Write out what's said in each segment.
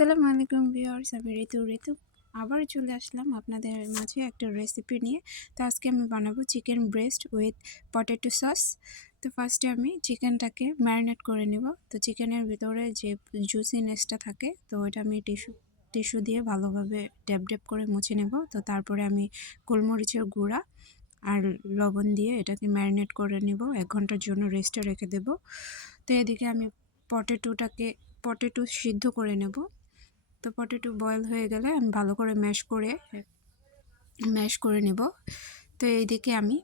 আসসালামু আলাইকুম ভিউয়ার্স, আমি ঋতু আবার চলে আসলাম আপনাদের মাঝে একটা রেসিপি নিয়ে। তো আজকে আমি বানাবো chicken breast with potato sauce. তো ফার্স্টে আমি চিকেনটাকে ম্যারিনেট করে নেব। তো চিকেনের ভিতরে যে জুসিনেসটা থাকে, তো ওইটা আমি টিস্যু দিয়ে ভালোভাবে ড্যাব করে মুছে নেব। তো তারপরে আমি গোলমরিচের গুঁড়া আর লবণ দিয়ে এটাকে ম্যারিনেট করে নেব, 1 ঘন্টার জন্য রেস্টে রেখে দেব। তো এদিকে আমি পটেটো সিদ্ধ করে নেব। তো পটেটো বয়েল হয়ে গেলে আমি ভালো করে ম্যাশ করে নেব। তো এইদিকে আমি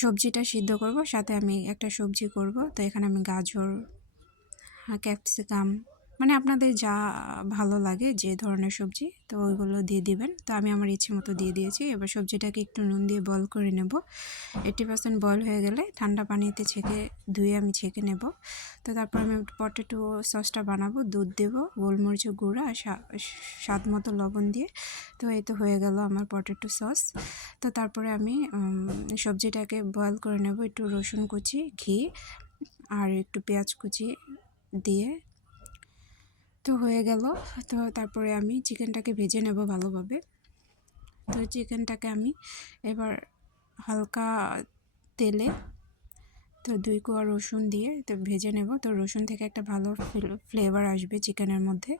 সবজিটা সিদ্ধ করব, সাথে আমি একটা সবজি করব। তো এখানে আমি গাজর, ক্যাপসিকাম, মানে আপনাদের যা ভালো লাগে যে ধরনের সবজি, তো ওইগুলো দিয়ে দিবেন। তো আমি আমার ইচ্ছে মতো দিয়ে দিয়েছি। এবার সবজিটাকে একটু নুন দিয়ে বয়েল করে নেব। 80% বয়েল হয়ে গেলে ঠান্ডা পানিতে ধুয়ে আমি ছেঁকে নেব। তো তারপর আমি পটেটো সসটা বানাবো। দুধ দেব, গোলমরিচের গুঁড়া আর স্বাদ মতো লবণ দিয়ে। তো এই তো হয়ে গেল আমার পটেটো সস। তো তারপরে আমি সবজিটাকে বয়েল করে নেব, একটু রসুন কুচি, ঘি আর একটু পেঁয়াজ কুচি দিয়ে। তো হয়ে গেল। তো তারপরে আমি চিকেনটাকে ভেজে নেব ভালোভাবে। তো চিকেনটাকে আমি এবার হালকা তেলে 2 কোয়া রসুন দিয়ে তো ভেজে নেব। তো রসুন থেকে একটা ভালো ফ্লেভার আসবে চিকেনের মধ্যে।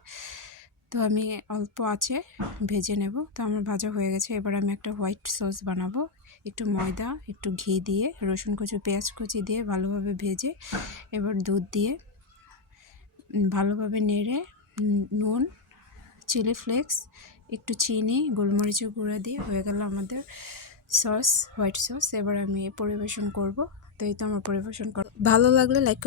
তো আমি অল্প আঁচে ভেজে নেব। তো আমার ভাজা হয়ে গেছে। এবার আমি একটা হোয়াইট সস বানাবো। একটু ময়দা, একটু ঘি দিয়ে, রসুন কুচি, পেঁয়াজ কুচি দিয়ে ভালোভাবে ভেজে এবার দুধ দিয়ে ভালোভাবে নেড়ে নুন, চিলি ফ্লেক্স, একটু চিনি, গোলমরিচের গুঁড়া দিয়ে হয়ে গেল আমাদের সস, হোয়াইট সস। এবার আমি পরিবেশন করব। তো এই তো আমার পরিবেশন ভালো লাগলে লাইক